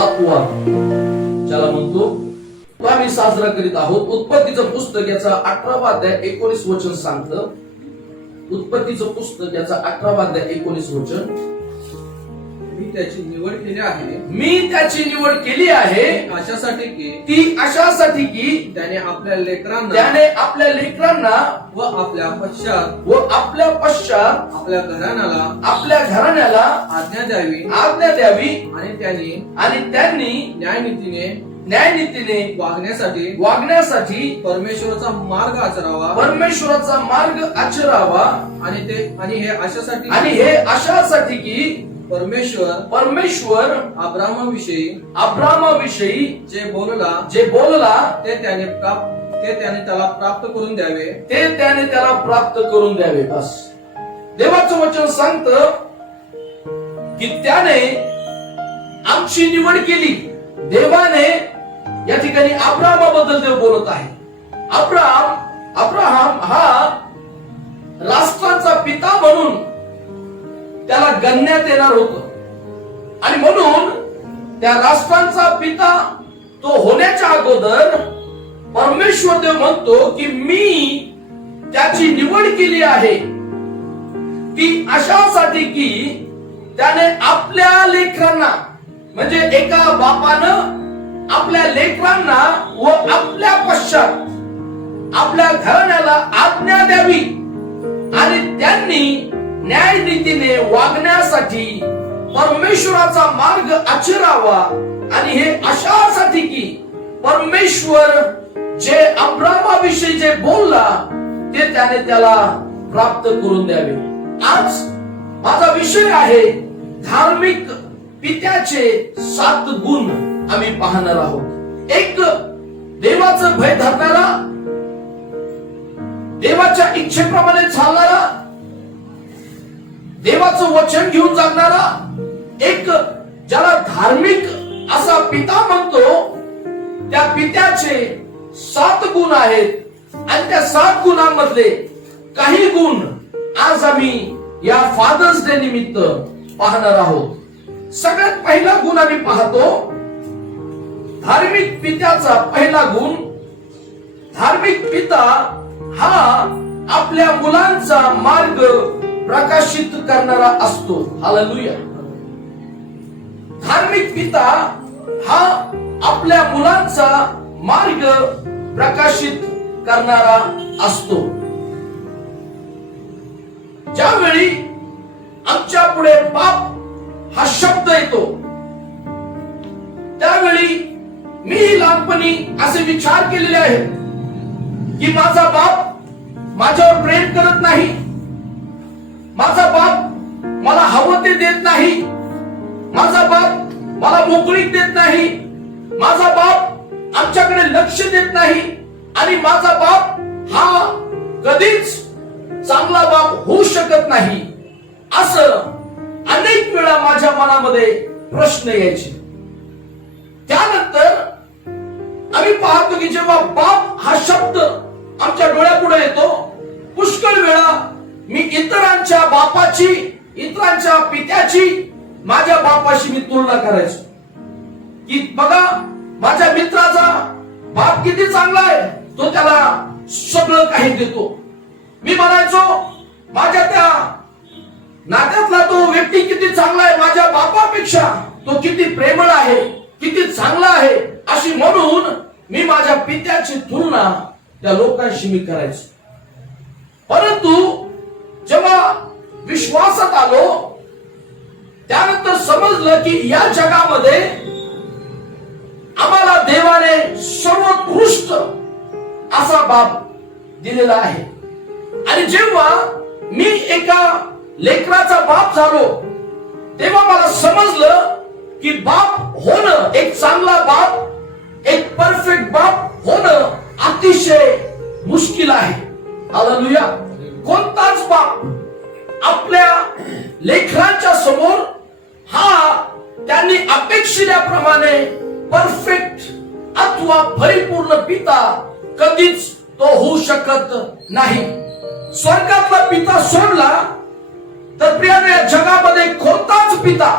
7वा ज्याला म्हणतो तो आम्ही साजरा करीत आहोत. उत्पत्तीचं पुस्तक याचा 18वा अध्याय 19 वचन सांगतं. उत्पत्तीचं पुस्तक याचा 18वा अध्याय 19 वचन. मी त्याची निवड केली आहे. मी त्याची निवड केली आहे अशासाठी की ती अशासाठी की त्याने आपल्या लेकरांना व आपल्या पश्चात आपल्या घराण्याला आज्ञा द्यावी आणि त्यांनी न्यायनीतीने वागण्यासाठी परमेश्वराचा मार्ग आचरावा आणि हे अशासाठी की परमेश्वर अब्रामाविषयी जे बोलला ते त्याने त्याला प्राप्त करून द्यावे. बस देवाचं वचन सांगतं की त्याने आमची निवड केली. देवाने या ठिकाणी अब्रामाबद्दल देव बोलत आहे. अब्राहम हा राष्ट्राचा पिता म्हणून त्याला गणण्यात येणार होत आणि म्हणून त्या राष्ट्रांचा पिता तो होण्याच्या अगोदर परमेश्वर देव म्हणतो की मी त्याची निवड केली आहे ती अशासाठी की त्याने आपल्या लेकरांना म्हणजे एका बापानं आपल्या लेकरांना व आपल्या पश्चात आपल्या घराण्याला आज्ञा द्यावी आणि त्यांनी न्यायनीतीने वागण्यासाठी परमेश्वराचा मार्ग आचरावा आणि हे अशासाठी की परमेश्वर जे अब्रामाविषयी जे बोलला ते त्याने त्याला प्राप्त करून द्यावे. आज माझा विषय आहे धार्मिक पित्याचे 7 गुण आम्ही पाहणार आहोत. एक देवाचं भय धरणारा, देवाच्या इच्छेप्रमाणे चालणारा, देवाचं वचन घेऊन जगणारा, एक ज्याला धार्मिक असा पिता म्हणतो. त्या पित्याचे 7 गुण आहेत आणि त्या 7 गुणांमधले काही गुण आज आम्ही या फादर्स डे निमित्त पाहणार आहोत. सगळ्यात पहिला गुण आम्ही पाहतो धार्मिक पित्याचा पहिला गुण. धार्मिक पिता हा आपल्या मुलांचा मार्ग प्रकाशित करणारा असतो. हालेलुया. धार्मिक पिता हा आपल्या मुलांचा मार्ग प्रकाशित करणारा असतो. ज्यावेळी आमच्या पुढे पाप हा शब्द येतो त्यावेळी मी लहानपणी असे विचार केलेले आहेत की माझा बाप माझ्यावर प्रेम करत नाही, माझा बाप मला हवं ते देत नाही, माझा बाप मला मोकळीक देत नाही, माझा बाप आमच्याकडे लक्ष देत नाही आणि माझा बाप हा कधीच चांगला बाप होऊ शकत नाही. असं अनेक वेळा माझ्या मनामध्ये प्रश्न यायचे. त्यानंतर आम्ही पाहतो की जेव्हा बाप हा शब्द आमच्या डोळ्यापुढे येतो पुष्कळ वेळा मी इतरांच्या बापाची, इतरांच्या पित्याची माझ्या बापाशी मी तुलना करायचो की बघा माझ्या मित्राचा बाप किती चांगला आहे, तो त्याला सगळं काही देतो. मी म्हणायचो माझ्या त्या नात्यातला तो व्यक्ती किती चांगला आहे, माझ्या बापापेक्षा तो किती प्रेमळ आहे, किती चांगला आहे, अशी म्हणून मी माझ्या पित्याची तुलना त्या लोकांशी मी करायचो. परंतु जेव्हा विश्वासात आलो त्यानंतर समजलं की या जगामध्ये आम्हाला देवाने सर्वोत्कृष्ट असा बाप दिलेला आहे. आणि जेव्हा मी एका लेकराचा बाप झालो तेव्हा मला समजलं की बाप होणं, एक चांगला बाप, एक परफेक्ट बाप होणं अतिशय मुश्किल आहे. हालेलुया. कोणताच बाप आपल्या लेकरांच्या समोर हा त्यांनी अपेक्षिल्याप्रमाणे परफेक्ट अथवा परिपूर्ण पिता कधीच तो होऊ शकत नाही. स्वर्गातला पिता सोडला तर प्रियाने या जगामध्ये कोणताच पिता,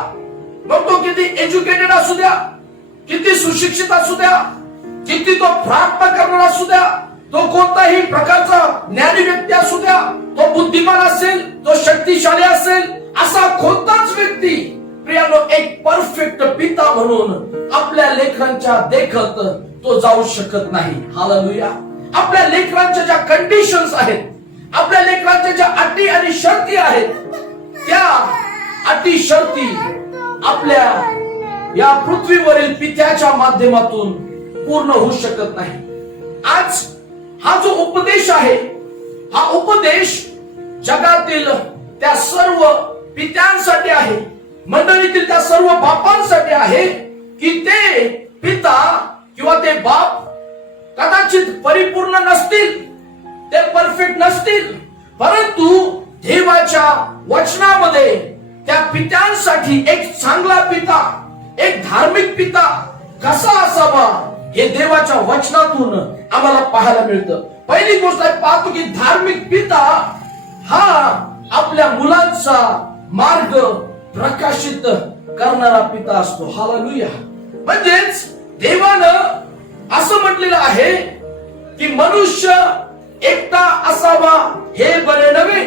मग तो किती एज्युकेटेड असू द्या, किती सुशिक्षित असू द्या, किती तो प्रार्थना करणारा असू द्या, तो कोणताही प्रकारचा ज्ञानी व्यक्ती असू द्या, तो बुद्धिमान असेल, तो शक्तिशाली असेल, असा कोणताच व्यक्ती प्रियानो एक परफेक्ट पिता म्हणून आपल्या लेकरांच्या देखत तो जाऊ शकत नाही. हालेलुया. आपल्या लेकरांच्या ज्या कंडिशन्स आहेत, आपल्या लेकरांच्या ज्या अटी आणि शर्ती आहेत, त्या अटी शर्ती आपल्या या पृथ्वीवरील पित्याच्या माध्यमातून पूर्ण होऊ शकत नाही. आज हा जो उपदेश आहे, हा उपदेश जगातील त्या सर्व पित्यांसाठी आहे, मंडळीतील त्या सर्व बापांसाठी आहे, की ते पिता किंवा ते बाप कदाचित परिपूर्ण नसतील, ते परफेक्ट नसतील, परंतु देवाच्या वचनामध्ये त्या पित्यांसाठी एक चांगला पिता, एक धार्मिक पिता कसा असावा हे देवाच्या वचनातून आम्हाला पाहायला मिळतं. पहिली गोष्ट आहे, पाहतो की धार्मिक पिता हा आपल्या मुलांचा मार्ग प्रकाशित करणारा पिता असतो. हालेलुया. म्हणजेच देवानं असं म्हटलेलं आहे की मनुष्य एकटा असावा हे बरे नव्हे,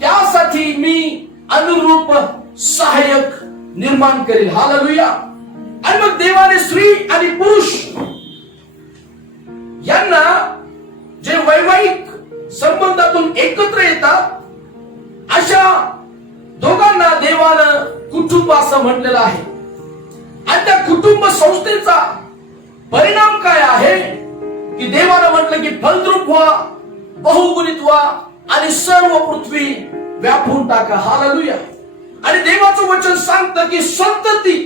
त्यासाठी मी अनुरूप सहाय्यक निर्माण करेल. हालेलुया. आणि मग देवाने स्त्री आणि पुरुष यांना जे वैवाहिक संबंधातून एकत्र येतात, अशा दोघांना देवानं कुटुंब असं म्हटलेलं आहे. आणि त्या कुटुंब संस्थेचा परिणाम काय आहे की देवानं म्हटलं की फलद्रूप व्हा, बहुगुणित व्हा आणि सर्व पृथ्वी व्यापून टाका. हालेलुया. आणि देवाचं वचन सांगतं की संतती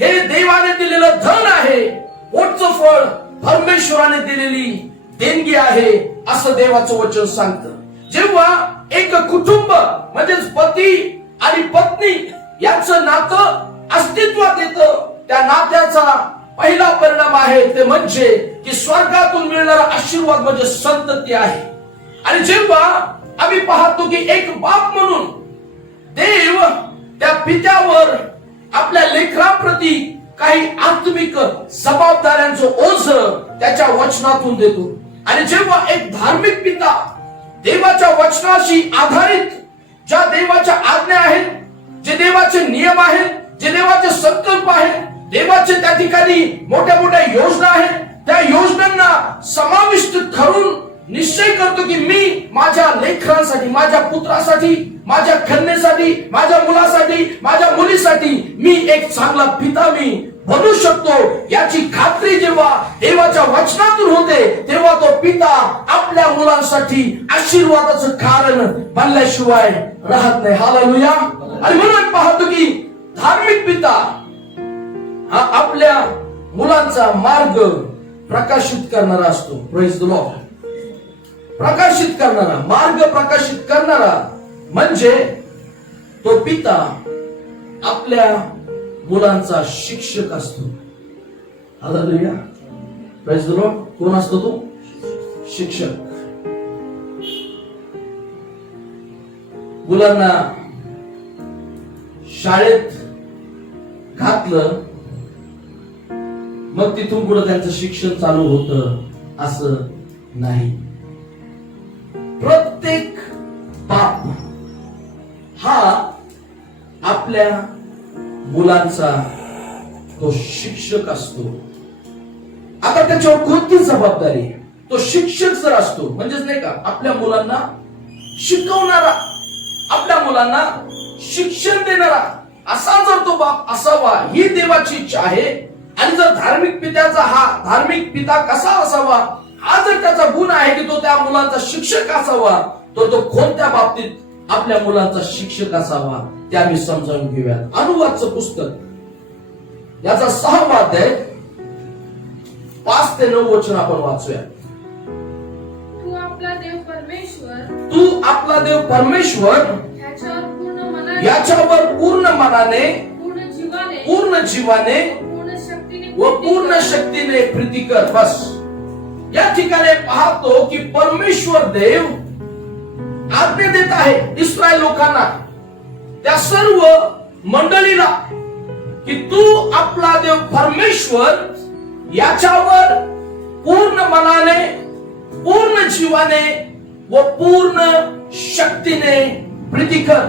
हे देवाने दिलेलं धन आहे, पोटचं फळ परमेश्वराने दिलेली देणगी आहे, असं देवाचं वचन सांगतं. जेव्हा एक कुटुंब म्हणजेच पती आणि पत्नी यांचं नातं अस्तित्वात येतं, त्या नात्याचा पहिला परिणाम आहे ते म्हणजे की स्वर्गातून मिळणारा आशीर्वाद म्हणजे संतती आहे. आणि जेव्हा आम्ही पाहतो की एक बाप म्हणून देव त्या पित्यावर आपल्या लेकरांप्रती काही आत्मिक जबाबदाऱ्यांचं ओझ त्याच्या वचनातून देतो. आणि जेव्हा एक धार्मिक पिता देवाच्या वचनाशी आधारित ज्या देवाच्या आज्ञा आहेत, जे देवाचे नियम आहेत, जे देवाचे संकल्प आहेत, देवाचे त्या ठिकाणी मोठ्या मोठ्या योजना आहेत, त्या योजनांना समाविष्ट करून निश्चय करतो की मी माझ्या लेकरांसाठी, माझ्या पुत्रासाठी, माझ्या कन्येसाठी, माझ्या मुलासाठी, माझ्या मुलीसाठी मी एक चांगला पिता मी बनू शकतो, याची खात्री जेव्हा देवाच्या वचनातून होते, तेव्हा तो पिता आपल्या मुलांसाठी आशीर्वादाचं कारण बनल्याशिवाय राहत नाही. हालेलुया. आणि म्हणून पाहतो की धार्मिक पिता हा आपल्या मुलांचा मार्ग प्रकाशित करणारा असतो. Praise the Lord. प्रकाशित करणारा, मार्ग प्रकाशित करणारा म्हणजे तो पिता आपल्या मुलांचा शिक्षक असतो. हालेलुया. Praise the Lord. कोण असतो तो? शिक्षक. मुलांना शाळेत घातलं, मग तिथून पुढे त्यांचं शिक्षण चालू होतं असं नाही. प्रत्येक बाप हा आपल्या मुलांचा तो शिक्षक असतो. आता त्याच्यावर कोणती जबाबदारी? तो शिक्षक जर असतो म्हणजेच नाही का, आपल्या मुलांना शिकवणारा, आपल्या मुलांना शिक्षण देणारा असा जर तो बाप असावा ही देवाची इच्छा आहे. आणि जर धार्मिक पित्याचा हा धार्मिक पिता कसा असावा हा जर त्याचा गुण आहे की तो त्या मुलांचा शिक्षक असावा, तर तो कोणत्या बाबतीत आपल्या मुलांचा शिक्षक असावा ते आम्ही समजावून घेऊयात. अनुवादचं पुस्तक याचा 6वा अध्याय 5 ते 9 वचन आपण वाचूया. तू आपला देव परमेश्वर, तू आपला देव परमेश्वर याच्यावर पूर्ण मनाने, पूर्ण जीवाने व पूर्ण शक्तीने प्रीती कर. बस या ठिकाणी पाहतो की परमेश्वर देव आज्ञा देत आहे इस्रायल लोकांना, त्या सर्व मंडळीला की तू आपला देव परमेश्वर याच्यावर पूर्ण मनाने, पूर्ण जीवाने व पूर्ण शक्तीने प्रीती कर.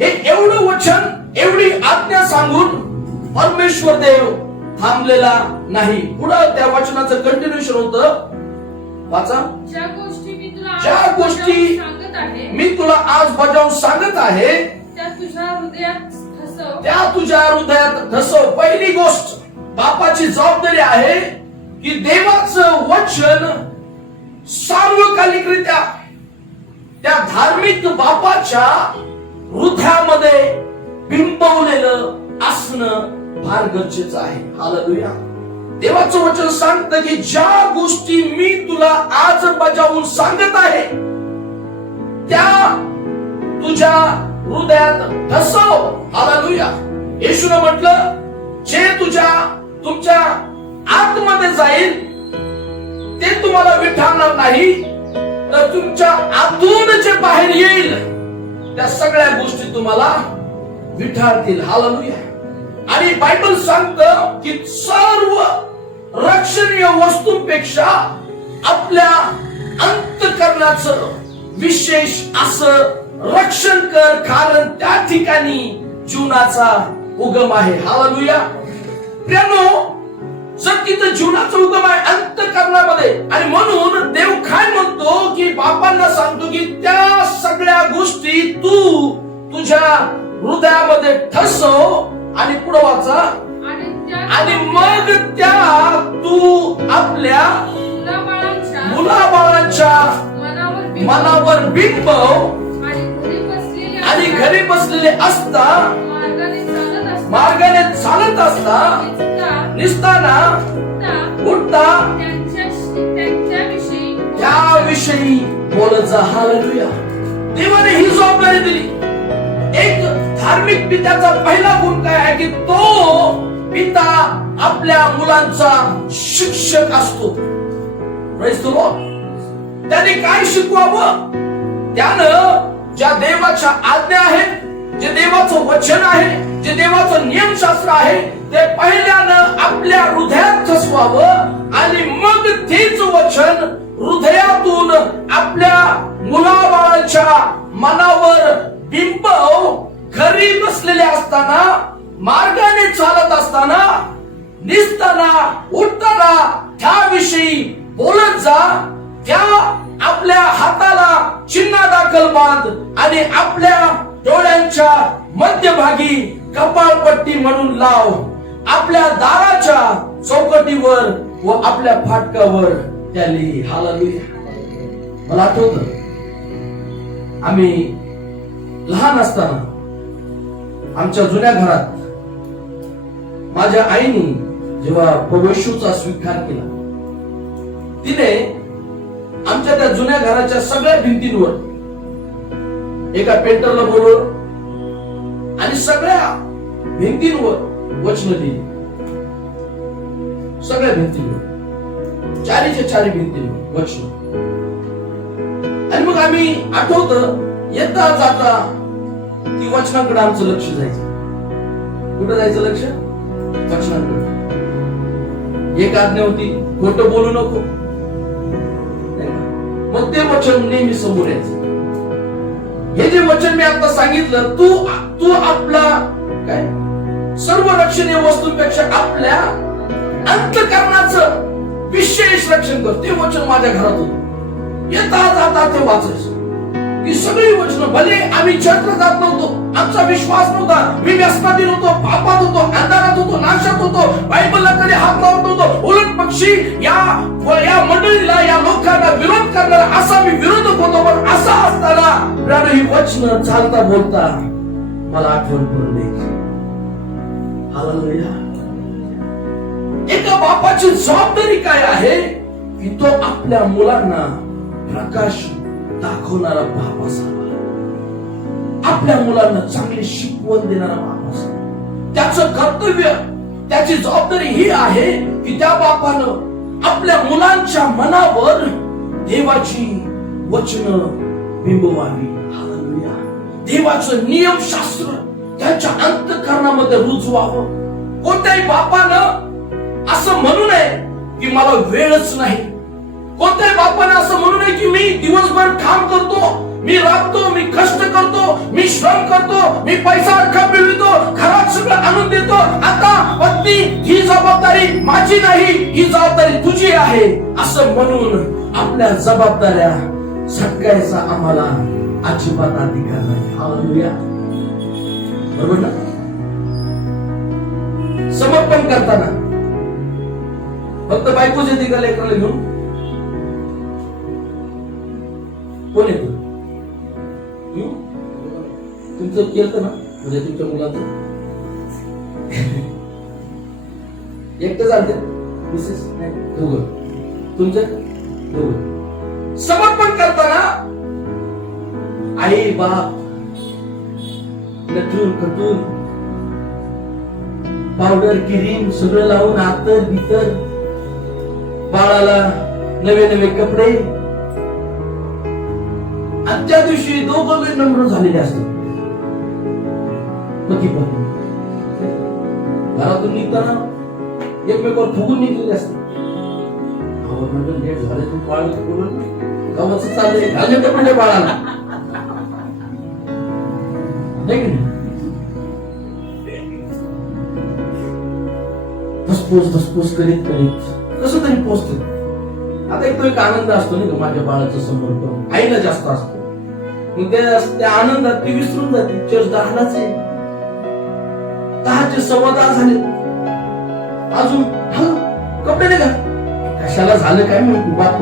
हे एवढं वचन, एवढी आज्ञा सांगून परमेश्वर देव थांबलेला नाही. पुढं त्या वचनाचं कंटिन्युएशन होतं. वाचा. ज्या गोष्टी मी तुला आज ज्या गोष्टी सांगत आहे मी तुला आज बजावून सांगत आहे त्या तुझ्या हृदयात ठसव. त्या तुझ्या हृदयात ठसव. पहिली गोष्ट, बापाची जबाबदारी आहे की देवाचं वचन सार्वकालिकरित्या त्या धार्मिक बापाच्या हृदयामध्ये बिंबवलेलं असणं फार गरजेचं आहे. हालेलुया. देवाचं वचन सांगतं की ज्या गोष्टी मी तुला आज बजावून सांगत आहे त्या तुझ्या हृदयात ठसव. हालेलुया. येशूने म्हटलं, जे तुमच्या आतमध्ये जाईल ते तुम्हाला विठाणार नाही, तर तुमच्या आतून जे बाहेर येईल त्या सगळ्या गोष्टी तुम्हाला विठारतील. हालेलुया. आणि बायबल सांगतं की सर्व रक्षणीय वस्तूंपेक्षा आपल्या अंतःकरणाचं विशेष असं रक्षण कर, कारण त्या ठिकाणी जीवनाचा उगम आहे. हालेलुया. प्रियानो, जर तिथं जीवनाचा उगम आहे अंतःकरणामध्ये, आणि म्हणून देव काय म्हणतो की बापांना सांगतो की त्या सगळ्या गोष्टी तू तुझ्या हृदयामध्ये ठसव. आणि पुढे वाचा. आणि मग त्या तू आपल्या मुलाबाळांच्या मनावर बिंबव. आणि घरी बसलेले असता, मार्गाने चालत असता, निसताना, उठता त्याविषयी बोलत जा. हालेलुया. देवाने ही जबाबदारी दिली. एक धार्मिक पित्याचा पहिला गुण काय आहे की तो पिता आपल्या मुलांचा शिक्षक असतो. Praise the Lord. त्याने काय शिकवावं? त्यानं ज्या देवाच्या आज्ञा आहेत, जे देवाचं वचन आहे, जे देवाचं नियमशास्त्र आहे, ते पहिल्यानं आपल्या हृदयात ठसवावं. आणि मग तेच वचन हृदयातून आपल्या मुलाबाळाच्या मनावर बिंबव. घरी बसलेले असताना, मार्गाने चालत असताना, निसताना, उठताना त्याविषयी बोलत जा. त्या आपल्या हाताला चिन्ह दाखल बांध आणि आपल्या डोळ्यांच्या मध्यभागी कपाळपट्टी म्हणून लाव. आपल्या दाराच्या चौकटीवर व आपल्या फाटकावर त्या लिही. हालेलुया. मला आठवतं, आम्ही लहान असताना आमच्या जुन्या घरात माझ्या आईने जेव्हा प्रभू येशूचा स्वीकार केला, तिने आमच्या त्या जुन्या घराच्या सगळ्या भिंतींवर एका पेंटरला बोलवलं आणि सगळ्या भिंतींवर वचन लिहिली. सगळ्या भिंतींवर, चारीच्या चारी भिंतींवर वचन. आणि मग आम्ही आठवतं, येता जाता ती वचनाकडे आमचं लक्ष जायचं. कुठं जायचं लक्ष? वचनाकडे. एक आज्ञा होती, खोटं बोलू नको. मग ते वचन नेहमी समोर यायचं. हे जे वचन मी आता सांगितलं, तू आपला काय सर्व रक्षणीय वस्तूंपेक्षा आपल्या अंतःकरणाचं विशेष रक्षण कर. ते वचन माझ्या घरात होतं. येता जाता ते वाचायचं. ही सगळी वचनं, भले आम्ही चर्चला जात नव्हतो, आमचा विश्वास नव्हता, मी व्यसनाधीन होतो, पापात होतो, अंधारात होतो, नाशात होतो, बायबलला कधी हात लावत नव्हतो, उलट पक्षी या मंडळीला, या लोकांना विरोध करणारा असा मी विरोधक होतो. पण असा असताना ही वचनं चालता बोलता मला आठवण करून द्यायची. हालेलुया. एका बापाची जबाबदारी काय आहे की तो आपल्या मुलांना प्रकाश दाखवणारा बाप असावा. आपल्या मुलांना चांगली शिकवण देणारा बाप असावा. त्याचं कर्तव्य, त्याची जबाबदारी ही आहे की त्या बापानं आपल्या मुलांच्या मनावर देवाची वचनं बिंबवावी. हालेलुया. देवाचं नियमशास्त्र त्यांच्या अंतःकरणामध्ये रुजवावं. कोणत्याही बापानं असं म्हणू नये की मला वेळच नाही. कोणत्याही बापानं असं म्हणू नये की मी दिवसभर काम करतो, मी राबतो, मी कष्ट करतो, मी श्रम करतो, मी पैसा अख्खा मिळवितो, घरात सगळं आणून देतो, आता पत्नी ही जबाबदारी माझी नाही, ही जबाबदारी तुझी आहे असं म्हणून आपल्या जबाबदाऱ्या झटकायचा आम्हाला अजिबात अधिकार नाही. हालेलुया. बरोबर ना? समर्पण करताना फक्त बायकोच येते का लेकराला घेऊन? कोण येतो? तुमचं केलं ना, म्हणजे तुमच्या मुलाचं एकटं चालते, मिसेस नाही, दोघं तुमचं दोघं. समर्पण करताना आई बाप नटून कटून पावडर क्रीम सगळं लावून आतर बितर, बाळाला नवे नवे कपडे, आजच्या दिवशी दोघं लय नम्र झालेले असतात. पती पत्नी घरातून निघताना एकमेकावर फुगून निघलेले असतात. लेट झाले तू बाळ गावाचं चाललंय, घालले कपडे बाळाला, नाही की नाही? धसपूस करीत कसं तरी पोचते. आता एक तो एक आनंद असतो नाही का, माझ्या बाळाचं समर्पण आईला जास्त असतो. मग त्या आनंदात ती विसरून जाते. चर्च 10लाच आहे, 10चे 10:15 झाले, अजून कपडे नाही का, कशाला झालं काय म्हणतो बाप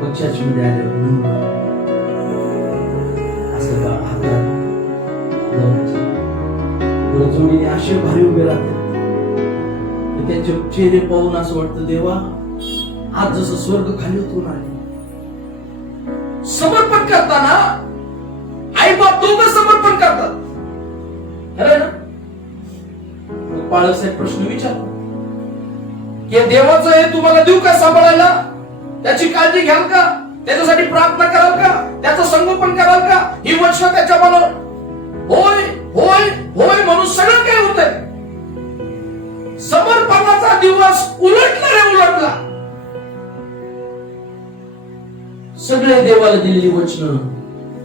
पण चर्चमध्ये आल्यावर असं हातात जोडीने असे भारी उभे राहते. त्यांचे चेहरे पाहून असं वाटतं देवा आज जसं स्वर्ग खाली उतरून आले. समर्पण करताना आई बाप दोघं समर्पण करतात. खरं ना? पाळक साहेब प्रश्न विचारतो की देवाचं हे तुम्हाला देऊ का सांभाळायला? त्याची काळजी घ्याल का? त्याच्यासाठी प्रार्थना कराल का? त्याचं संगोपन कराल का? ही वचनं त्याच्या मनावर होय होय होय म्हणून सगळं काय होतंय. समर्पणाचा दिवस उलटला रे उलटला. सगळे देवाला दिलेली वचनं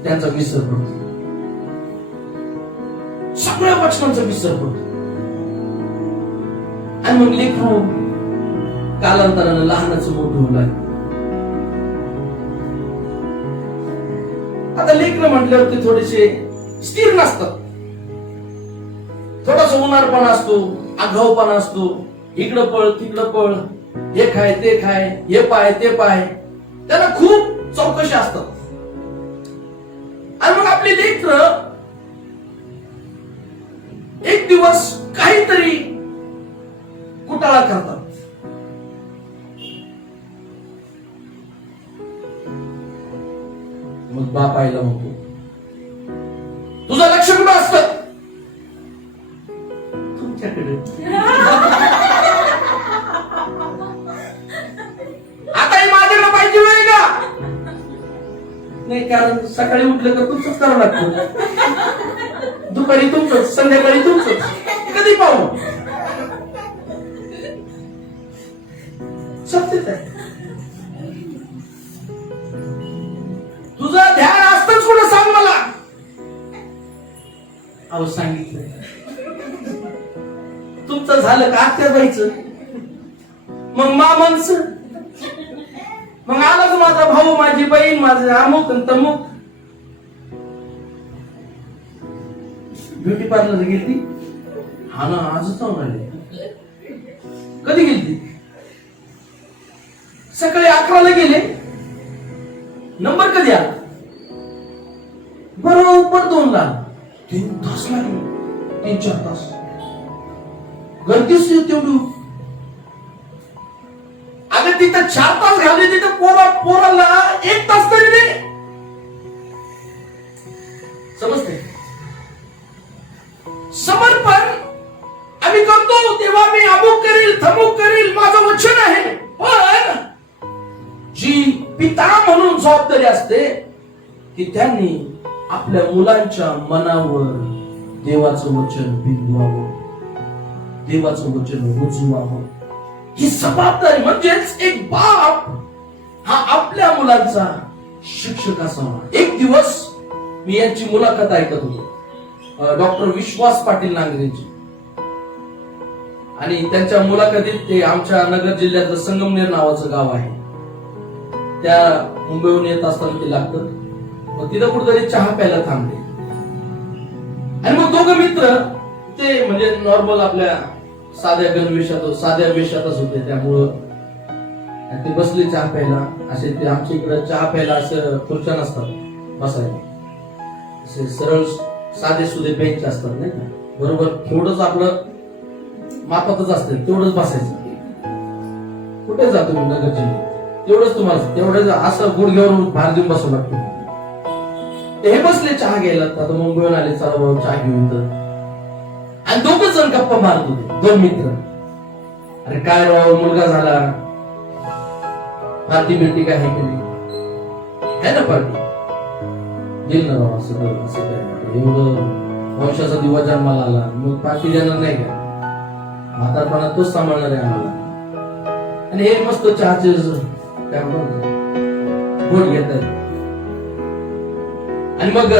त्यांचा विसर पडतो. सगळ्या वचनांचा विसर पडतो. आणि मग लेकरू कालांतरानं लहानाचं मोठं होऊ लागलं. आता लेकरं म्हटल्यावर ते थोडेसे स्थिर नसतात. थोडासा उन्हाळपणा असतो, आगाऊपणा असतो, इकडं पळ तिकडं पळ, हे खाय ते खाय, हे पाय ते पाय, त्यांना खूप चौकशी असतात. आणि मग आपली लेकरं एक दिवस काहीतरी कुटाळा करतात. मग बाप आईला म्हणतो तुझं लक्ष कुठं असतं? तुमच्याकडे. आता ही माझ्याकडे पाहिजे वेळ का? नाही, कारण सकाळी उठलं का तुमचंच करावं लागतं, दुपारी तुमचंच, संध्याकाळी तुमचंच, कधी पाहू सत्यच आहे. तुझं ध्यान असतंच कुठं सांग मला. अहो सांगितलं तुमचं झालं का आत्या बाईचं, मग मामांचं, मग आलाच माझा भाऊ, माझी बहीण, माझं अमुक आणि तमुक. ब्युटी पार्लर गेली? हा ना, आजच जाऊन आले. कधी गेली? सकाळी 11ला गेले. नंबर कधी आला? बरोबर 2ला. 3 तास लागले, 3-4 तास गर्दीच तेवढी. अगं तिथं 4 तास घालले, तिथं पोराला 1 तास तरी दे. समजते? समर्पण आम्ही करतो तेव्हा मी अमुक करील थमुक करील माझं वचन आहे. पण जी पिता म्हणून जबाबदारी असते ती त्यांनी आपल्या मुलांच्या मनावर देवाचं वचन बिंदवावं, देवाचं वचन रुजवावं. ही जबाबदारी म्हणजेच एक बाप हा आपल्या मुलांचा शिक्षक असावा. एक दिवस मी यांची मुलाखत ऐकत होतो, डॉक्टर विश्वास पाटील नांगरेंची, आणि त्यांच्या मुलाखतीत ते आमच्या नगर जिल्ह्यातलं संगमनेर नावाचं गाव आहे, त्या मुंबईहून येत असताना ते लागतं. मग तिथं कुठेतरी चहा प्यायला थांबले आणि मग दोघं मित्र ते म्हणजे नॉर्मल आपल्या साध्या वेशातच होते, त्यामुळं ते बसले चहा प्यायला. असे ते आमच्या इकडे चहा प्यायला असं खुर्च्या नसतात बसायला, असे सरळ साधे सुधे बेंच असतात नाही का, बरोबर थोडंच आपलं मापातच असतं तेवढंच बसायचं. कुठे जातो मी नगर जिल्ह्यात तेवढंच तुम्हाला तेवढं असं गुडघ्यावर भार देऊन बसावं लागतं. ते हे बसले चहा घ्यायला, आता मुंबईहून आले, चला बाबा चहा घेऊन तर. आणि दोघं जण गप्पा मारत होते, दोन मित्र. अरे काय राव मुलगा झाला, पार्टी बिर्टी काय आहे की नाही, है ना पार्टी देईल ना राव, असं काय एवढं वंशाचा दिवा जन्माला आला मग पार्टी देणार नाही का, म्हातारपणात तोच सांभाळणार आहे आम्हाला. आणि हे मस्त चहाचे काय म्हणतात गोड घेत आहेत. आणि मग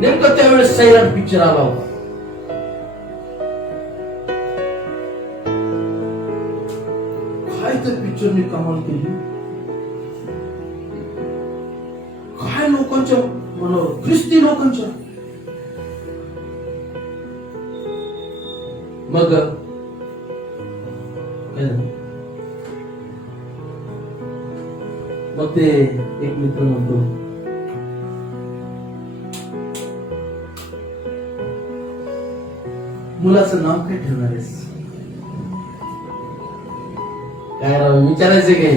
नेमकं त्यावेळेस सैराट पिक्चर आला होता. काय त्या पिक्चरने कमाल केली, काय लोकांच्या मनावर, ख्रिस्ती लोकांच्या. मग मग ते एक मित्र म्हणतो, मुलाचं नाव काय ठेवणार आहेस? काय राव विचारायचे काय,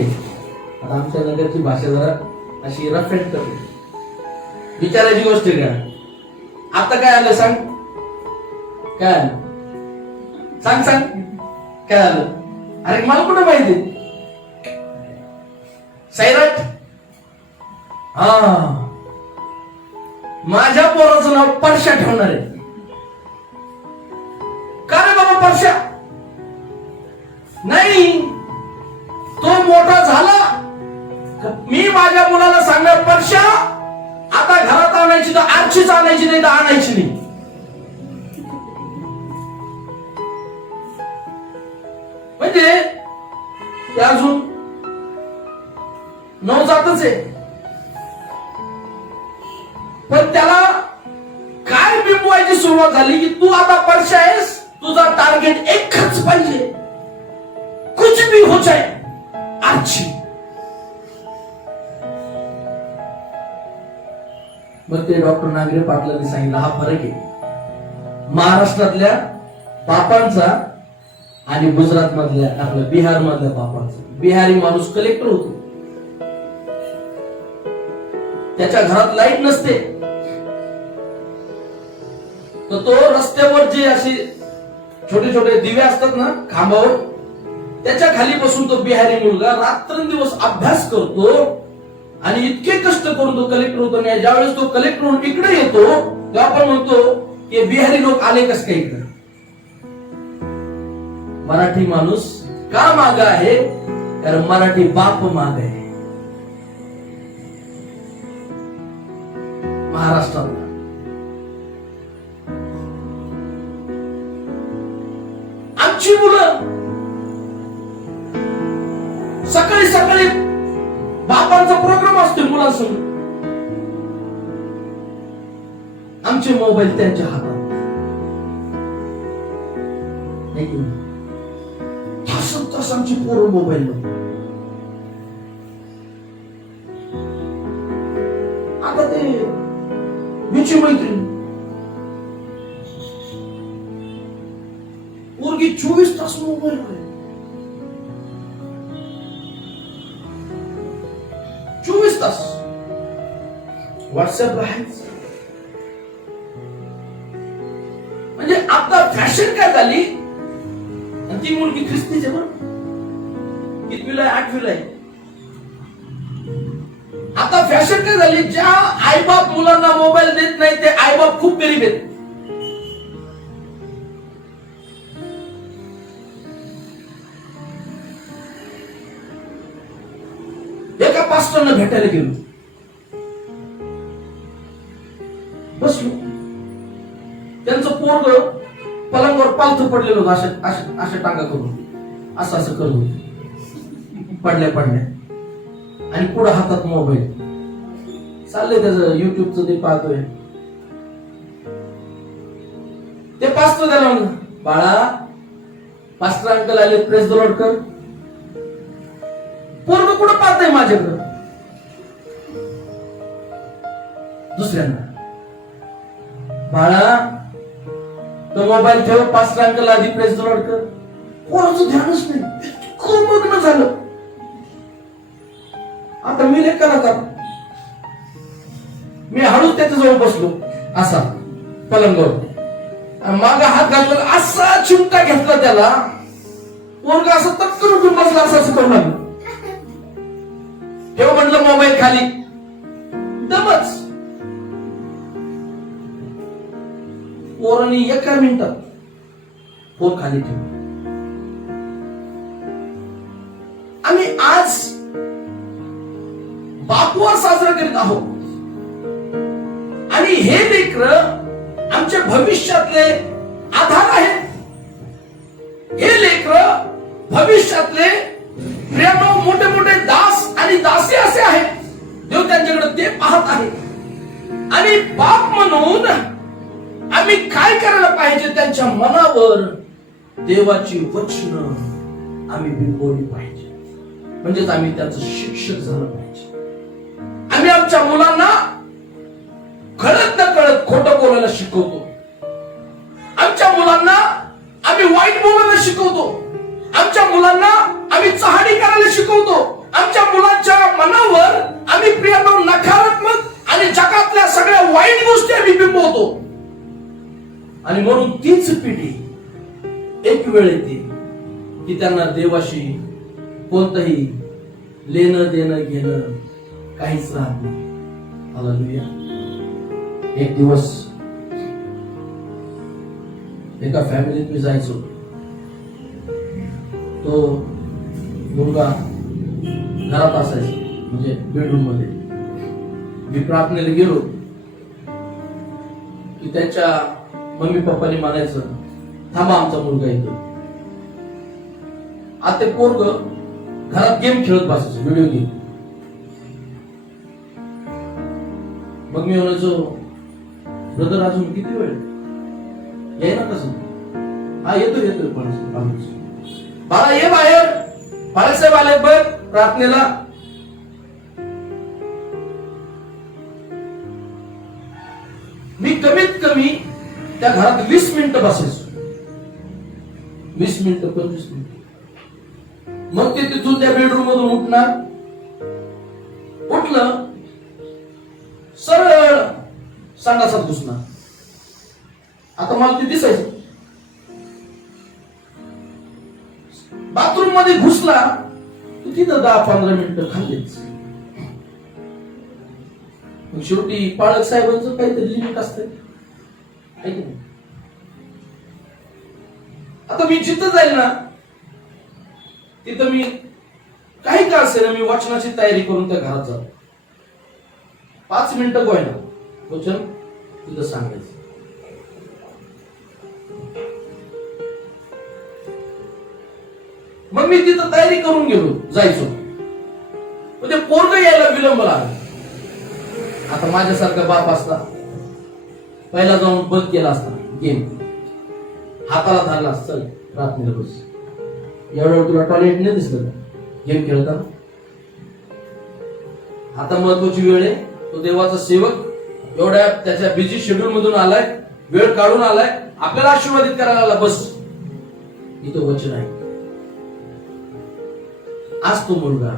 आता आमच्या नगरची भाषा जरा अशी रफ अँड टफ, विचारायची गोष्ट का. आता काय आलं सांग, काय आलं सांग सांग, काय आलं. अरे मला कुठं माहिती, सैराट. हा माझ्या पोराचं नाव परशा ठेवणार आहे. का रे बाबा परशा? नाही, तो मोठा झाला मी माझ्या मुलाला सांगणार परशा आता घरात आणायची तर आरचीच आणायची नाही तर आणायची नाही. म्हणजे ते अजून नवजातच आहे, पण त्याला काय बिंबवायची सुरुवात झाली की तू आता परशा आहेस, तुझा टार्गेट एकच पाहिजे, कुछ भी हो जाए आरची. मग ते डॉक्टर नांगरे पाटलांनी सांगितलं हा फरक आहे महाराष्ट्रातल्या बापांचा आणि गुजरात मधल्या आपल्या बिहार मधल्या बापांचा. बिहारी माणूस कलेक्टर होतो, त्याच्या घरात लाईट नसते, तर तो रस्त्यावर जे असे छोटे छोटे दिवे असतात ना खांबावर, त्याच्या खाली बसून तो बिहारी मुलगा रात्रंदिवस अभ्यास करतो आणि इतके कष्ट करून तो कलेक्टर होतो. ज्यावेळेस तो कलेक्टर होऊन इकडे येतो तेव्हा आपण म्हणतो की बिहारी लोक आले कस काय इकडे. मराठी माणूस का माग आहे, कारण मराठी बाप माग आहे महाराष्ट्रात. आमची मुलं सकाळी सकाळी बापांचा प्रोग्राम असतो मुलांसमोर, आमचे मोबाईल त्यांच्या हातात, तासन तास आमची पोरं मोबाईल मध्ये. आता ते मिची मैत्रीण पोरगी 24 तास मोबाईल मध्ये, 24 तास व्हॉट्सअप आहेच. म्हणजे आता फॅशन काय झाली, ती मुलगी ख्रिस्तीच आहे बरं, कितवीला आहे, 8वीला आहे. आता फॅशन काय झाली, ज्या आईबाप मुलांना मोबाईल देत नाही ते आईबाप खूप गरीब आहेत. एका पास्टरला भेटायला गेलो, बसलो. त्यांचं पोरग पलंगावर पालथं पडलेलं होतं, अशा टांगा करून असं असं करून पडल्या आणि पुढे हातात मोबाईल चाललंय त्याचं युट्यूबचं ते पाहतोय. ते पास्टर त्याला म्हणलं, बाळा पास्टर अंकल आले, प्रेस द लॉर्ड कर. पोरग कुठं पाहतंय माझ्याकडं. दुसऱ्यांना, बाळा तो मोबाईल ठेव, पास्टर अंकल आधी प्रेस द लॉर्ड कर. पोराचं ध्यानच नाही, खूप मग्न झालं. आता मी लेखा कर, मी हळूच त्याच्याजवळ बसलो असा पलंगावर, मागा हात घातला, असा चिमटा घेतला त्याला. पोरगा असं तक्कन उठून बसला, असं करू लागलं. ठेव म्हटलं मोबाईल खाली, दमच. पोरांनी एका मिनिटात फोन खाली ठेव. आम्ही आज बापवार साजरा करीत आहोत आणि हे लेकर आमच्या भविष्यातले आधार आहेत. हे लेकर भविष्यातले प्रियानो मोठे मोठे दास आणि दासी असे आहेत. देव त्यांच्याकडे ते पाहत आहे आणि बाप म्हणून आम्ही काय करायला पाहिजे, त्यांच्या मनावर देवाची वचन आम्ही बिंबवली पाहिजे. म्हणजेच आम्ही त्याचं शिक्षक झालं पाहिजे. आम्ही आमच्या मुलांना कळत न कळत खोटं बोलायला शिकवतो. आमच्या मुलांना आम्ही वाईट बोलायला शिकवतो. आमच्या मुलांना आम्ही चहाडी करायला शिकवतो. आमच्या मुलांच्या मनावर आम्ही प्रियानो नकारात्मक आणि जगातल्या सगळ्या वाईट गोष्टी आम्ही बिंबवतो. आणि म्हणून तीच पिढी एक वेळ येते की त्यांना देवाशी कोणतंही लेणं देणं घेणं काहीच राहत नाही. हालेलुया. एक दिवस एका फॅमिलीत मी जायचो. तो मुलगा घरात असायचा, म्हणजे बेडरूम मध्ये. मी प्रार्थनेला गेलो की त्यांच्या मम्मी पप्पांनी म्हणायचं, थांबा आमचा मुलगा येतो. आता ते पोरग घरात गेम खेळत बसायचं, व्हिडिओ गेम. मग मी म्हणायचो, ब्रदर अजून किती वेळ ये ना. कसं हा येतो पण बाळा ये बाहेर, बाळासाहेब आले बघ प्रार्थनेला. मी कमीत कमी त्या घरात 20 मिनिटं बसायचो. 20 मिनिटं 25 मिनिटं. मग ते तिथून त्या बेडरूम मधून उठणार, उठलं सरळ संडासात घुसणार. आता मला ते दिसायचं. बाथरूम मध्ये घुसला तिथं 10-15 मिनिटं खाल्लीच. मग शेवटी पाळक साहेबांचं काहीतरी लिमिट असतं. आता मी जिथं जाईल ना तिथं मी काही का असेल ना, मी वाचनाची तयारी करून त्या घरात जातो. 5 मिनिटं गोय ना वचन तिथं सांगायचं. मग मी तिथं तयारी करून गेलो, जायचो. म्हणजे पोरग यायला विलंब लागला. आता माझ्यासारखा बाप असता पहिला जाऊन बंद केला असता गेम, हाताला धरला, चल प्रार्थनेला बस. एवढं तुला टॉयलेट नाही दिसलं गेम खेळताना. आता महत्वाची वेळ आहे. तो देवाचा सेवक एवढ्या त्याच्या बिझी शेड्यूल मधून आलाय, वेळ काढून आलाय, आपल्याला आशीर्वादित करायला आला. बस इथं वचन आहे. आज तो मुलगा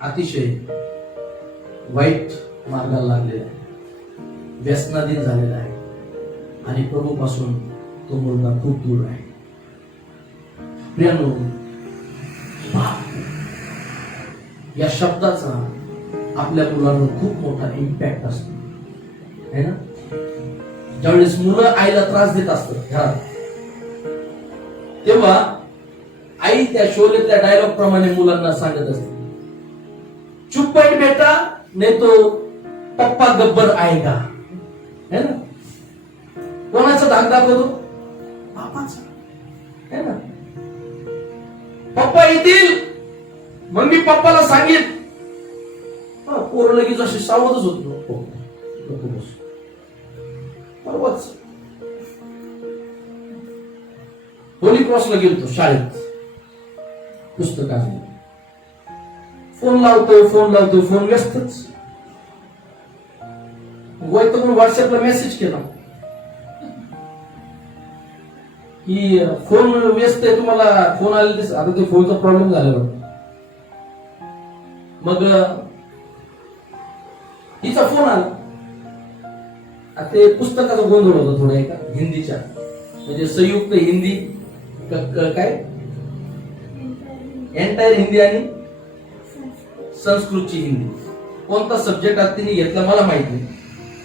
अतिशय वाईट मार्गाला लागलेला आहे, व्यसनाधीन झालेला आहे आणि प्रभूपासून तो मुलगा खूप दूर आहे. प्रियानो, या शब्दाचा आपल्या मुलांवर खूप मोठा इम्पॅक्ट असतो, है ना? ज्यावेळेस मुलं आईला त्रास देत असतात घरात, तेव्हा आई त्या शोलेतल्या डायलॉग प्रमाणे मुलांना सांगत असते, चुप बैठ बेटा नाही तो पप्पा गब्बर आएगा, है ना? कोणाचा धाक दाखवतो? बापाचा, है ना? पप्पा येतील मग मी पप्पाला सांगेन. पोरं लगेच अशी सावधच होत नको बस. परवाच होली क्रॉसला गेलतो शाळेत, पुस्तक आहे, फोन लावतोय फोन व्यस्तच. वैतकून व्हॉट्सअपला मेसेज केला की फोन व्यस्त आहे, तुम्हाला फोन आले. आता ते फोनचा प्रॉब्लेम झाला. मग हिचा फोन आला. ते पुस्तकाचा गोंधळ होता थोडा एका हिंदीच्या, म्हणजे संयुक्त हिंदी काय एंटायर हिंदी आणि संस्कृतची हिंदी, कोणता सब्जेक्ट आज तिने घेतला मला माहिती नाही.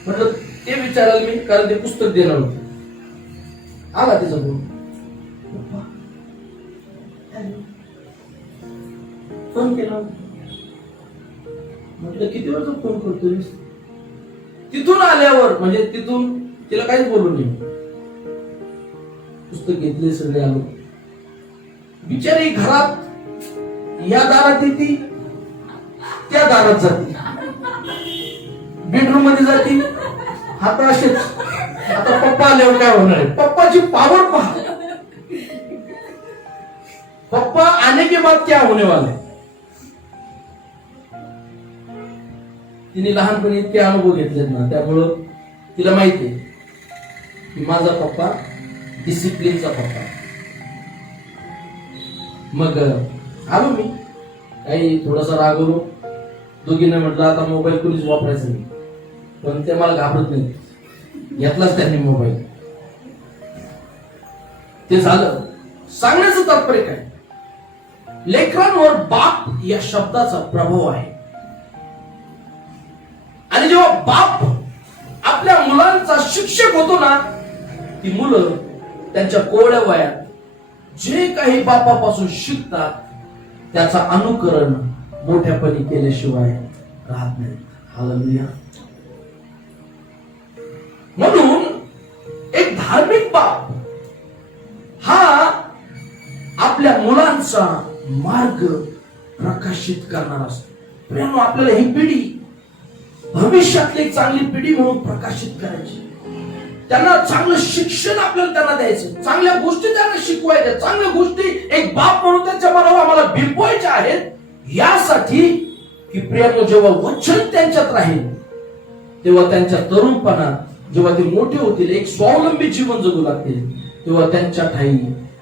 म्हटलं ते विचारायला मी, कारण ते पुस्तक देणार होते. आला तिचा फोन, फोन केला. म्हटलं किती वेळ फोन करतोय? तिथून आल्यावर, म्हणजे तिथून तिला काहीच बोललो नाही. पुस्तक घेतले, सगळे आलो. बिचारी घरात या दारात येते, त्या दारात जाते, बेडरूम मध्ये जाते. आता असेच, आता पप्पा आल्यावर काय होणार आहे? पप्पाची पावर पहा. पप्पा आने के बाद क्या होने वाले. तिने लहानपणी इतके अनुभव घेतलेत ना, त्यामुळं तिला माहिती आहे की माझा पप्पा डिसिप्लिनचा पप्पा. मग आलो मी, काही थोडासा रागवलो. दोघींना म्हटलं आता मोबाईल कोणीच वापरायचा नाही, पण ते मला घाबरत नाही. घेतलाच त्यांनी मोबाईल. ते झालं. सांगण्याचं तात्पर्य काय? लेकरांवर बाप या शब्दाचा प्रभाव आहे. आणि जेव्हा बाप आपल्या मुलांचा शिक्षक होतो ना, ती मुलं त्यांच्या कोवळ्या वयात जे काही बापापासून शिकतात त्याचा अनुकरण मोठ्यापणी केल्याशिवाय राहत नाही. हालेलुया. म्हणून एक धार्मिक बाप हा आपल्या मुलांचा मार्ग प्रकाशित करणार असतो. प्रियांनो, आपल्याला ही पिढी भविष्यातली एक चांगली पिढी म्हणून प्रकाशित करायची. त्यांना चांगलं शिक्षण आपल्याला त्यांना द्यायचं, चांगल्या गोष्टी त्यांना शिकवायच्या, चांगल्या गोष्टी एक बाप म्हणून त्यांच्या मनावर आम्हाला बिंबवायच्या आहेत. यासाठी की प्रियांनो, जेव्हा वचन त्यांच्यात राहील तेव्हा त्यांच्या तरुणपणात जेव्हा ते मोठे होतील, एक स्वावलंबी जीवन जगू लागतील, तेव्हा त्यांच्या ठाई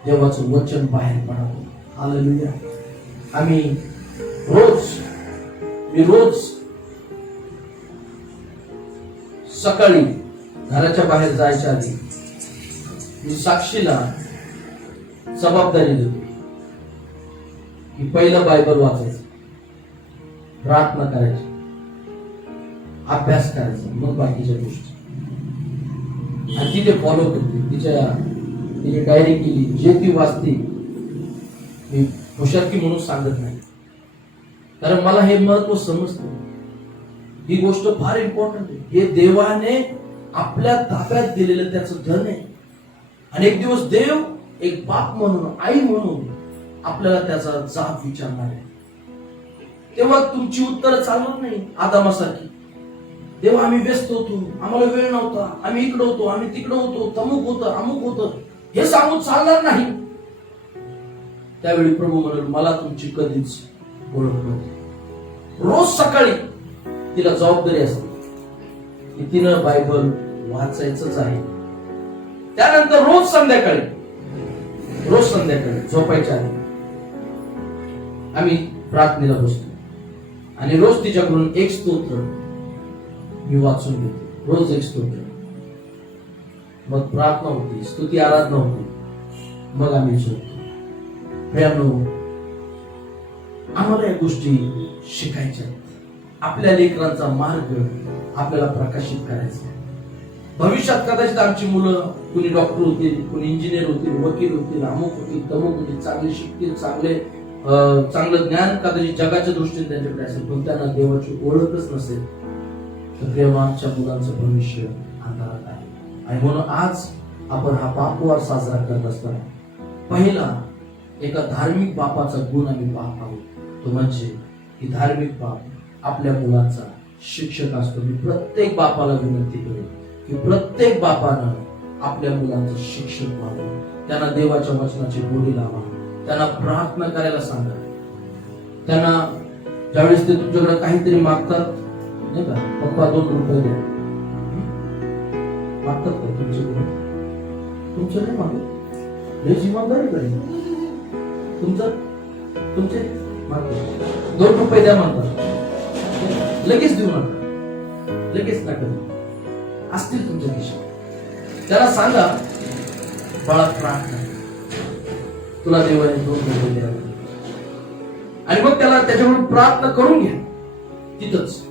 देवाचं वचन बाहेर पडावं. हालेलुया. मी रोज सकाळी घराच्या बाहेर जायच्या आधी मी साक्षीला जबाबदारी देतो की पहिलं बायबल वाचायचं, प्रार्थना करायची, अभ्यास करायचा, मग बाकीच्या गोष्टी. आणि ती ते फॉलो करते. तिने डायरी केली, जे ती वाचते. मी हुशारकी म्हणून सांगत नाही, कारण मला हे महत्व समजतं. ही गोष्ट फार इम्पॉर्टंट आहे. हे देवाने आपल्या ताब्यात दिलेलं त्याचं धन आहे. आणि एक दिवस देव एक बाप म्हणून, आई म्हणून आपल्याला त्याचा जाब विचारणार आहे. तेव्हा तुमची उत्तरं चालणार नाही आदामासारखी. तेव्हा आम्ही व्यस्त होतो, आम्हाला वेळ नव्हता, आम्ही इकडं होतो, आम्ही तिकडं होतो, तमुक होतं, अमुक होतं, हे सांगून चालणार नाही. त्यावेळी प्रभू म्हणाल, मला तुमची कधीच ओळख नव्हती. रोज सकाळी तिला जबाबदारी असते की तिनं बायबल वाचायचंच आहे. त्यानंतर रोज संध्याकाळी झोपायच्या आधी आम्ही प्रार्थनेला बसतो आणि रोज तिच्याकडून एक स्तोत्र मी वाचून घेतो. रोज एक स्तोत्र. मग प्रार्थना होती, स्तुती आराधना होती, मग आम्ही झोपतो. प्रियांनो, आम्हाला या गोष्टी शिकायच्या आहेत. आपल्या लेकरांचा मार्ग आपल्याला प्रकाशित करायचा आहे. भविष्यात कदाचित आमची मुलं कुणी डॉक्टर होतील, कुणी इंजिनियर होतील, वकील होतील, अमुक होतील, तमुक होतील, चांगले शिकतील, चांगलं ज्ञान कदाचित जगाच्या दृष्टीने त्यांच्याकडे असेल, पण त्यांना देवाची ओळखच नसेल तर तेव्हा आमच्या मुलांचं भविष्य अंधारात आहे. आणि म्हणून आज आपण हा बापवार साजरा करत असताना पहिला एका धार्मिक बापाचा गुण आम्ही पाहत आहोत. तो म्हणजे की धार्मिक बाप आपल्या मुलांचा शिक्षक असतो. मी प्रत्येक बापाला विनंती करेन की प्रत्येक बापानं आपल्या मुलांचं शिक्षक व्हावं. त्यांना देवाच्या वचनाची गोडी लावा, त्यांना प्रार्थना करायला सांगा. त्यांना ज्यावेळेस ते तुमच्याकडे काहीतरी मागतात नाही का, पप्पा 2 रुपये द्या मागतात का तुमचे नाही मागत, हे जिम्मेदारी करेल तुमचे मागतात 2 रुपये द्या म्हणतात, लगेच देऊ नका, लगेच नका देऊ. असतील तुमच्या खिशात, त्याला सांगा बाळा प्रार्थना तुला देवाने 2 रुपये द्यावे. आणि मग त्याला त्याच्याकडून प्रार्थना करून घ्या तिथंच.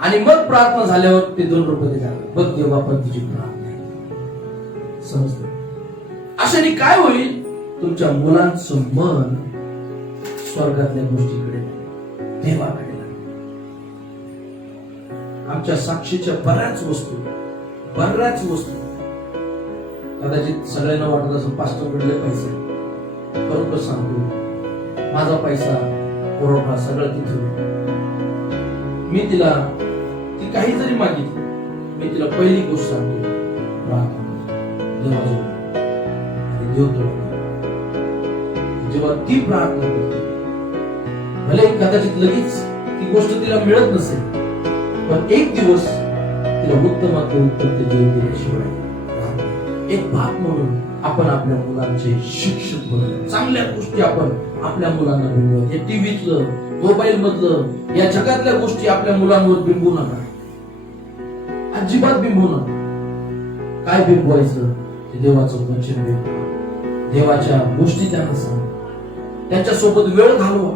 आणि मग प्रार्थना झाल्यावर ते 2 रुपये द्यावे. बघ देव बापा तुझी प्रार्थना आहे. समजलं? अशाने काय होईल, तुमच्या मुलांचं मन स्वर्गातल्या गोष्टीकडे नाही, देवाकडे नाही. आमच्या साक्षीच्या बऱ्याच वस्तू कदाचित सगळ्यांना वाटत असं पास्टरकडले पैसे, बरोबर सांगतो माझा पैसा पुरवठा सगळं तिथून. मी तिला ती काही जरी मागितली, मी तिला पहिली गोष्ट सांगतो प्रार्थना देवाजवळ, आणि देव तुला. जेव्हा ती प्रार्थना करते, भले कदाचित लगेच ती गोष्ट तिला मिळत नसेल, पण एक दिवस तिला उत्तमातलं उत्तर ते देव दिल्याशिवाय राहत नाही. एक बाप म्हणून आपण आपल्या मुलांचे शिक्षक बनवू. चांगल्या गोष्टी आपण आपल्या मुलांना बिंबवू. हे टीव्हीतलं, मोबाईल मधलं, या जगातल्या गोष्टी आपल्या मुलांवर बिंबू नका, अजिबात बिंबू नका. काय बिंबवायचं ते देवाचं वचन बिंबवा, देवाच्या गोष्टी त्यांना सांगा, त्यांच्यासोबत वेळ घालवा,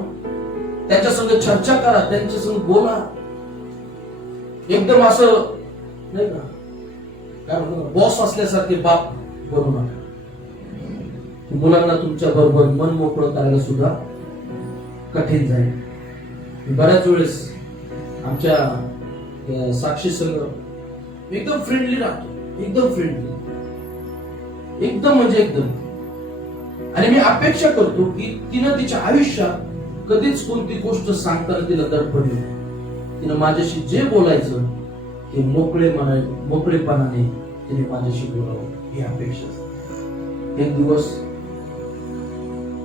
त्यांच्या संग चर्चा करा, त्यांच्या संग बोला. एकदम असं नाही का, काय म्हणतो बॉस असल्यासारखे बाप बनू नका. मुलांना तुमच्या बरोबर मन मोकळं करायला सुद्धा कठीण जाईल. बऱ्याच वेळेस आमच्या साक्षी संघ एकदम फ्रेंडली राहतो, एकदम फ्रेंडली, एकदम म्हणजे एकदम. आणि मी अपेक्षा करतो की तिनं तिच्या आयुष्यात कधीच कोणती गोष्ट सांगताना तिला दडपण येईल. तिनं माझ्याशी जे बोलायचं ते मोकळेपणाने तिने माझ्याशी बोलावं ही अपेक्षा. एक दिवस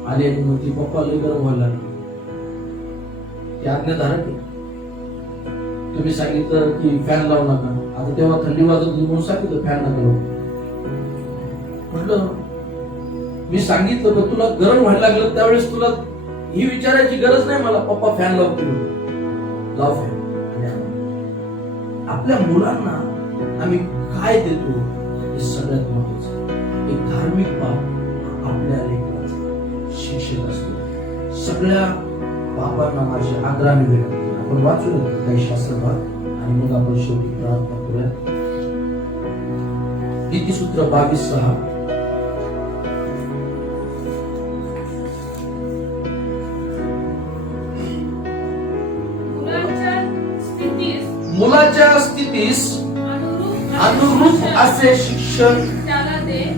आले म्हणते पप्पा लय गरम व्हायला लागले. ते आज्ञाधारक आहे. तुम्ही सांगितलं की फॅन लावू नका, आता तेव्हा थंडी वाजत होती म्हणून सांगितलं फॅन नका लावू. म्हटलं मी सांगितलं पण तुला गरम व्हायला लागलं त्यावेळेस तुला ही विचारायची गरज नाही मला, पप्पा फॅन लाव की लाव फॅन. आपल्या मुलांना आम्ही काय देतो हे सगळ्यात महत्वाचं. एक धार्मिक बाप आपल्या लेकराचा शिक्षक असतो. सगळ्या बापांना माझी आदराने विनंती, आपण वाचूया काही शास्त्रभाग आणि मग आपण शेवटी प्रार्थना करूया. नीतिसूत्र 22:6. मुलाच्या स्थितीस अनुरूप असे शिक्षण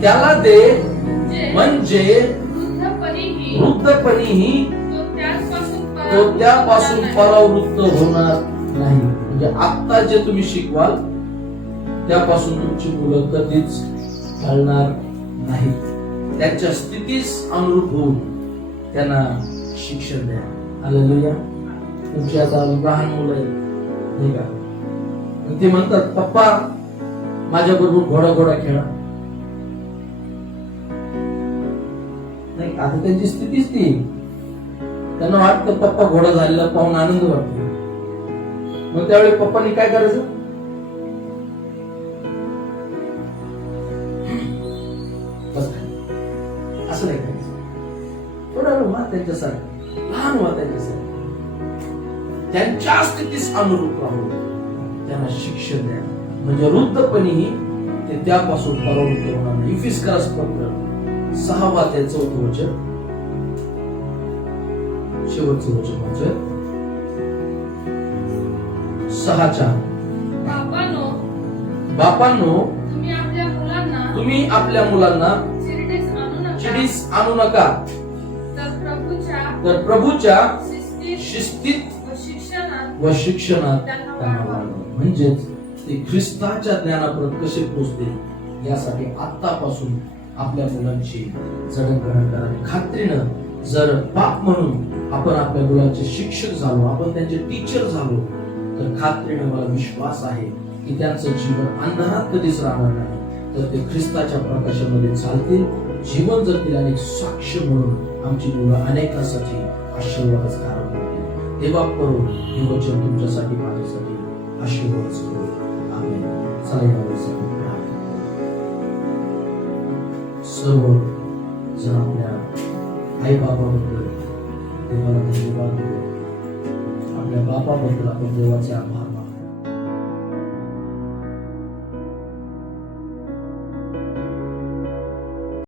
त्याला दे, म्हणजे वृद्धपणीही तो त्यापासून परावृत्त होणार नाही. म्हणजे आता जे तुम्ही शिकवाल त्यापासून तुमची मुलं कधीच ढळणार नाही. त्यांच्या स्थितीस अनुरूप होऊन त्यांना शिक्षण द्या. हालेलुया. तुमची आता लहान मुलं आहेत नाही का, ते म्हणतात पप्पा माझ्या बरोबर घोडा खेळा. नाही आता त्यांची स्थितीच ती, त्यांना वाटतं पप्पा घोडा झालेला पाहून आनंद वाटतो. मग त्यावेळी पप्पांनी काय करायचं, असं नाही करायचं. थोडा वेळ त्यांच्यासाठी, लहान व्हा त्यांच्यासाठी, त्यांच्या स्थितीस अनुरूप राहून त्यांना शिक्षण द्या, म्हणजे वृद्धपणीही ते त्यापासून परावृत्त होणार नाही. इफिसकास पत्र 6 ते 4 वचन, शेवटचं वचन म्हणजे 6:4. बापांनो तुम्ही आपल्या मुलांना चिडीस आणू नका, तर प्रभूच्या शिस्तीत व शिक्षणात त्यांना वाढवा. म्हणजेच ते ख्रिस्ताच्या ज्ञानापर्यंत कसे पोहोचतील यासाठी आतापासून आपल्या मुलांची जडणघडण करावी. खात्रीनं जर बाप म्हणून आपण आपल्या मुलांचे शिक्षक झालो, आपण त्यांचे टीचर झालो, तर खात्रीनं मला विश्वास आहे की त्यांचं जीवन अंधारात कधीच राहणार नाही, तर ते ख्रिस्ताच्या प्रकाशामध्ये चालतील, जीवन जगतील आणि साक्ष म्हणून आमची मुलं अनेकांसाठी आशीर्वादच कारण होतील. देवा करून हे वचन तुमच्यासाठी, माझ्यासाठी आशीर्वादच करू. आमेन. चला यावेळेस प्रार्थना करू. सर्व जण आपल्या आई बाबाबद्दल देवाला धन्यवाद देऊ. आपल्या बापाबद्दल आपण देवाचे आभार